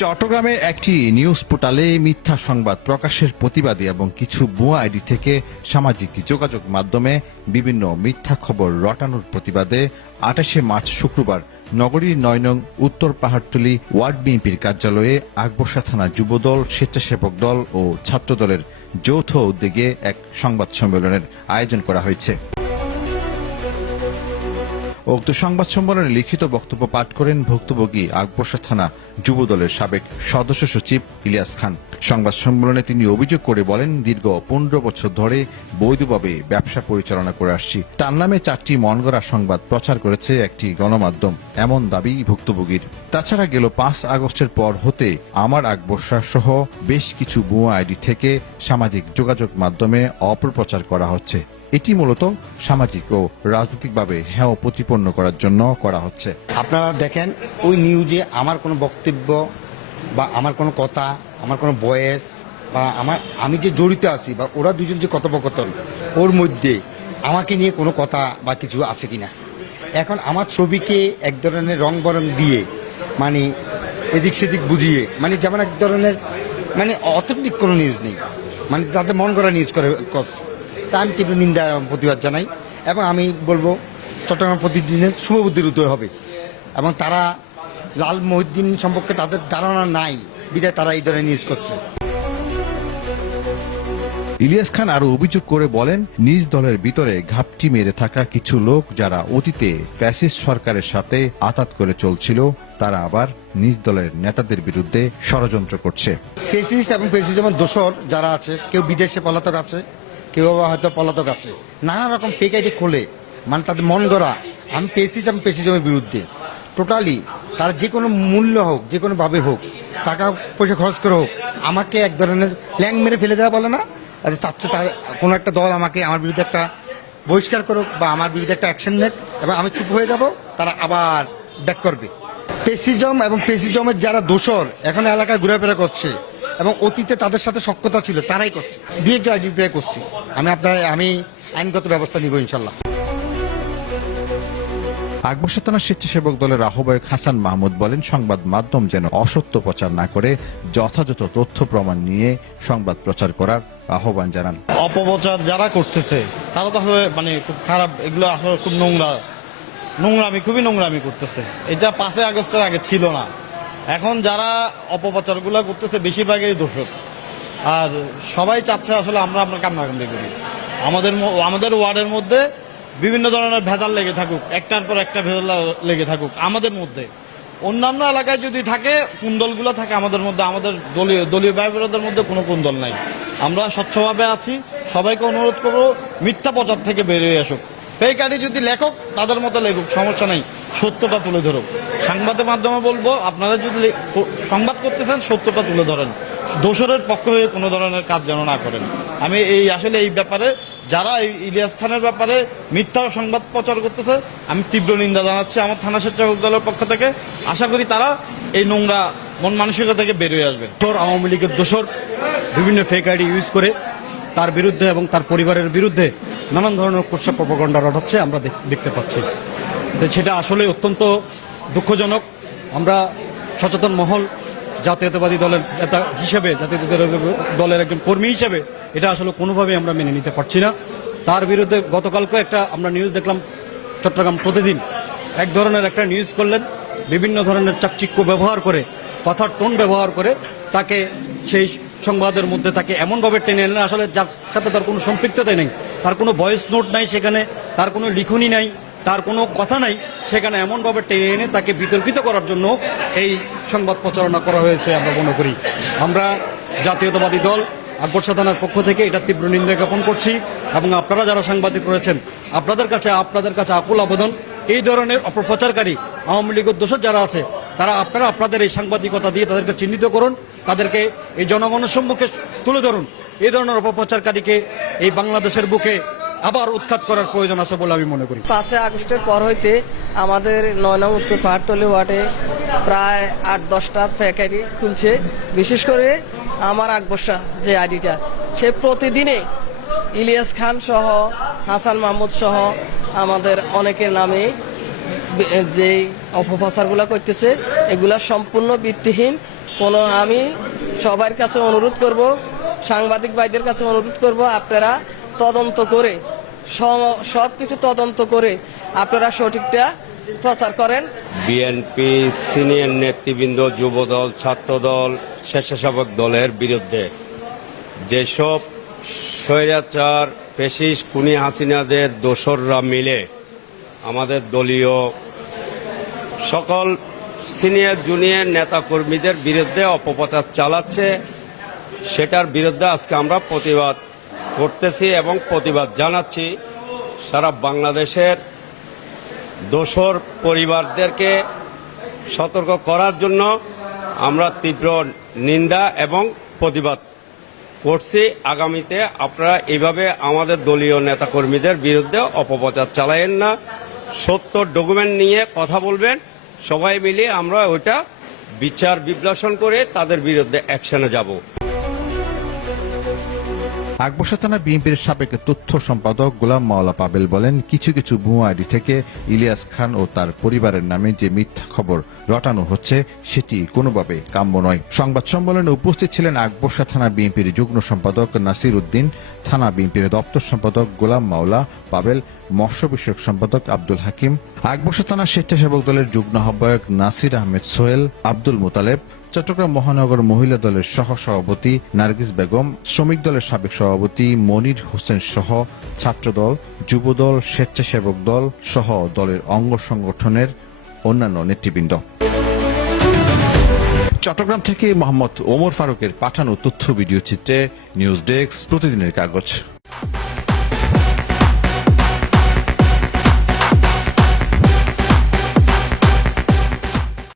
চট্টগ্রামে একটি নিউজ পোর্টালে মিথ্যা সংবাদ প্রকাশের প্রতিবাদে এবং কিছু ভুয়া আইডি থেকে সামাজিক যোগাযোগ মাধ্যমে বিভিন্ন মিথ্যা খবর রটানোর প্রতিবাদে ২৮ মার্চ শুক্রবার নগরীর ৯ নং উত্তর পাহাড়তলী ওয়ার্ড বিএনপির কার্যালয়ে আকবরশাহ থানা যুবদল, স্বেচ্ছাসেবক দল ও ছাত্রদলের যৌথ উদ্যোগে এক সংবাদ সম্মেলনের আয়োজন করা হয়েছে। উক্ত সংবাদ সম্মেলনে লিখিত বক্তব্য পাঠ করেন ভুক্তভোগী আকবরশাহ থানা যুবদলের সাবেক সদস্য সচিব ইলিয়াস খান। সংবাদ সম্মেলনে তিনি অভিযোগ করে বলেন, দীর্ঘ ১৫ বছর ধরে বৈধভাবে ব্যবসা পরিচালনা করে আসছি। তার নামে ৪টি মনগড়া সংবাদ প্রচার করেছে একটি গণমাধ্যম, এমন দাবি ভুক্তভোগীর। তাছাড়া গেল ৫ আগস্টের পর হতে আমার আকবরশাহ সহ বেশ কিছু ভুয়া আইডি থেকে সামাজিক যোগাযোগ মাধ্যমে অপপ্রচার করা হচ্ছে। এটি মূলত সামাজিক ও রাজনৈতিকভাবে হেয় প্রতিপন্ন করার জন্য করা হচ্ছে। আপনারা দেখেন ওই নিউজে আমার কোনো বক্তব্য বা আমার কোনো কথা, আমার কোনো ভয়েস বা আমি যে জড়িত আছি বা ওরা দুজন যে কথোপকথন, ওর মধ্যে আমাকে নিয়ে কোনো কথা বা কিছু আছে কিনা। এখন আমার ছবিকে এক ধরনের রং বরং দিয়ে মানে এদিক সেদিক বুঝিয়ে যেমন এক ধরনের অথেন্টিক কোনো নিউজ নেই, তাদের মন করা নিউজ করছে। তা আমি তীব্র নিন্দা প্রতিবাদ জানাই এবং আমি বলবো চট্টগ্রাম প্রতিদিনের শুভবুদ্ধির উদয় হবে এবং তারা লাল মহিউদ্দিন সম্পর্কে তাদের ধারণা নাই বিধায় তারা এই ধরনের নিউজ করছে। ইলিয়াস খান আরো অভিযোগ করে বলেন, নিজ দলের ভিতরে ঘাপটি মেরে থাকা কিছু লোক যারা অতীতে ফ্যাসিস্ট সরকারের সাথে আঁতাত করে চলছিল, তারা আবার নিজ দলের নেতাদের বিরুদ্ধে ষড়যন্ত্র করছে। ফ্যাসিস্ট এবং ফ্যাসিজমের দোসর যারা আছে, কেউ বিদেশে পলাতক আছে, কেউ হয়তো পলাতক আছে, নানা রকম ফেক আইডি খোলে, তাদের মন গড়া আমি ফ্যাসিস্ট এবং ফ্যাসিজমের বিরুদ্ধে। টোটালি তার যে কোনো মূল্য হোক, যে কোনোভাবে হোক, টাকা পয়সা খরচ করে হোক, আমাকে এক ধরনের ল্যাং মেরে ফেলে দেওয়া বলে না, চাচ্ছে তার কোনো একটা দল আমাকে আমার বিরুদ্ধে একটা বহিষ্কার করুক বা আমার বিরুদ্ধে একটা অ্যাকশন নেক এবং আমি চুপ হয়ে যাব, তারা আবার ব্যাক করবে। ফ্যাসিজম এবং ফ্যাসিজমের যারা দোসর এখন এলাকায় ঘুরেফেরা করছে এবং অতীতে তাদের সাথে সখ্যতা ছিল, তারাই করছে। দুই একজন আইডেন্টিফাই করছি, আমি আইনগত ব্যবস্থা নিব ইনশাল্লাহ। আকবরশাহ থানা স্বেচ্ছাসেবক দলের আহ্বায়ক হাসান মাহমুদ বলেন, সংবাদ মাধ্যম যেন অসত্য প্রচার না করে যথাযথ তথ্য প্রমাণ নিয়ে সংবাদ প্রচার করার আহ্বান জানান। অপপ্রচার যারা করতেছে তারা তো আসলে খুব খারাপ, এগুলো আসলে খুব খুবই নোংরামি করতেছে। এটা ৫ আগস্টের আগে ছিল না। এখন যারা অপপ্রচারগুলো করতেছে বেশিরভাগই দোষক, আর সবাই চাচ্ছে আসলে আমরা কামড়াকামড়ি করি। আমাদের ওয়ার্ডের মধ্যে বিভিন্ন ধরনের ভেজাল লেগে থাকুক, একটার পর একটা ভেজাল লেগে থাকুক আমাদের মধ্যে। অন্যান্য এলাকায় যদি থাকে, কুন্দলগুলো থাকে, আমাদের মধ্যে আমাদের দলীয় ভাই বোনদের মধ্যে কোনো কুন্দল নাই। আমরা স্বচ্ছভাবে আছি। সবাইকে অনুরোধ করবো মিথ্যা প্রচার থেকে বেরিয়ে আসুক। ফেক আইডি যদি লেখক তাদের মতো লেখুক, সমস্যা নেই, সত্যটা তুলে ধরুক। সাংবাদিক মাধ্যমে বলবো, আপনারা যদি সংবাদ করতেছেন সত্যটা তুলে ধরেন, দোষরের পক্ষ হয়ে কোনো ধরনের কাজ যেন না করেন। আমি এই ব্যাপারে যারা ইলিয়াস খানের ব্যাপারে মিথ্যা সংবাদ প্রচার করতেছে, আমি তীব্র নিন্দা জানাচ্ছি আমার থানা স্বেচ্ছাসেবক দলের পক্ষ থেকে। আশা করি তারা এই নোংরা মন মানসিকতা থেকে বেরিয়ে আসবেন। আওয়ামী লীগের দোসর বিভিন্ন ফেক আইডি ইউজ করে তার বিরুদ্ধে এবং তার পরিবারের বিরুদ্ধে নানান ধরনের কুৎসা প্রপাগান্ডা রটাচ্ছে আমরা দেখতে পাচ্ছি। সেটা আসলে অত্যন্ত দুঃখজনক। আমরা সচেতন মহল, জাতীয়তাবাদী দলের নেতা হিসেবে, দলের একজন কর্মী হিসেবে এটা আসলে কোনোভাবেই আমরা মেনে নিতে পারছি না। তার বিরুদ্ধে গতকালকে আমরা নিউজ দেখলাম, চট্টগ্রাম প্রতিদিন এক ধরনের একটা নিউজ করলেন, বিভিন্ন ধরনের চাকচিক্য ব্যবহার করে, কথার টোন ব্যবহার করে তাকে সেই সংবাদের মধ্যে তাকে এমনভাবে টেনে এলেন আসলে যার সাথে তার কোনো সম্পৃক্ততা নেই, তার কোনো ভয়েস নোট নাই, সেখানে তার কোনো লিখনি নাই, তার কোনো কথা নাই, সেখানে এমনভাবে টেনে এনে তাকে বিতর্কিত করার জন্য এই সংবাদ প্রচারণা করা হয়েছে আমরা মনে করি। আমরা জাতীয়তাবাদী দল আকবরশাহ থানার পক্ষ থেকে এটা তীব্র নিন্দা জ্ঞাপন করছি এবং আপনারা যারা সাংবাদিক রয়েছেন আপনাদের কাছে আকুল আবেদন, এই ধরনের অপপ্রচারকারী আওয়ামী লীগের দোষর যারা আছে তারা আপনাদের এই সাংবাদিকতা দিয়ে তাদেরকে চিহ্নিত করুন, তাদেরকে এই জনগণের সম্মুখে তুলে ধরুন। এই ধরনের অপপ্রচারকারীকে এই বাংলাদেশের বুকে আবার উৎখাত করার প্রয়োজন আছে বলে আমি মনে করি। ৫ আগস্টের পর হইতে আমাদের ৯ নং উত্তর পাহাড়তলী ওয়ার্ডে প্রায় ৮-১০টা ফেক আইডি খুলছে। বিশেষ করে আমার আকবরশাহ যে আইডিটা, সে প্রতিদিনে ইলিয়াস খান সহ, হাসান মাহমুদ সহ আমাদের অনেকের নামে যে অপপ্রচারগুলো করতেছে এগুলা সম্পূর্ণ ভিত্তিহীন। আমি সবার কাছে অনুরোধ করব, সাংবাদিক ভাইদের কাছে অনুরোধ করব, আপনারা তদন্ত করে সব কিছু তদন্ত করে আপনারা সঠিকটা প্রচার করেন। বিএনপি সিনিয়র নেতৃবৃন্দ, যুবদল, ছাত্রদল, স্বেচ্ছাসেবক দলের বিরুদ্ধে যেসব স্বৈরাচার ফ্যাসিস্ট খুনি হাসিনাদের দোসররা মিলে আমাদের দলীয় সকল সিনিয়র জুনিয়র নেতাকর্মীদের বিরুদ্ধে অপপ্রচার চালাচ্ছে, সেটার বিরুদ্ধে আজকে আমরা প্রতিবাদ করতেছি এবং প্রতিবাদ জানাচ্ছি। সারা বাংলাদেশের দোসর পরিবারদেরকে সতর্ক করার জন্য আমরা তীব্র নিন্দা এবং প্রতিবাদ করছি। আগামীতে আপনারা এইভাবে আমাদের দলীয় নেতাকর্মীদের বিরুদ্ধে অপপ্রচার চালায়েন না, সত্য ডকুমেন্ট নিয়ে কথা বলবেন, সবাই মিলে আমরা ওইটা বিচার বিশ্লেষণ করে তাদের বিরুদ্ধে অ্যাকশনে যাব। আকবরশাহ থানা বিএনপির সাবেক তথ্য সম্পাদক গোলাম মাওলা পাবেল বলেন, কিছু কিছু ভুয়া আইডি থেকে ইলিয়াস খান ও তার পরিবারের নামে যে মিথ্যা খবর রটানো হচ্ছে সেটি কোনোভাবে কাম্য নয়। সংবাদ সম্মেলনে উপস্থিত ছিলেন আকবরশাহ থানা বিএনপির যুগ্ম সম্পাদক নাসির উদ্দিন, থানা বিএনপির দপ্তর সম্পাদক গোলাম মাওলা পাবেল, মৎস্য বিষয়ক সম্পাদক আব্দুল হাকিম, আকবরশাহ থানা স্বেচ্ছাসেবক দলের যুগ্ম আহ্বায়ক নাসির আহমেদ সোহেল, আব্দুল মোতালেব, চট্টগ্রাম মহানগর মহিলা দলের সহ সভাপতি নার্গিস বেগম, শ্রমিক দলের সাবেক সভাপতি মনির হোসেন সহ ছাত্রদল, যুবদল, স্বেচ্ছাসেবক দল সহ দলের অঙ্গ সংগঠনের অন্যান্য নেতৃবৃন্দ। চট্টগ্রাম থেকে মোহাম্মদ ওমর ফারুকের পাঠানো তথ্য ভিডিও চিত্রে নিউজ ডেস্ক, প্রতিদিনের কাগজ।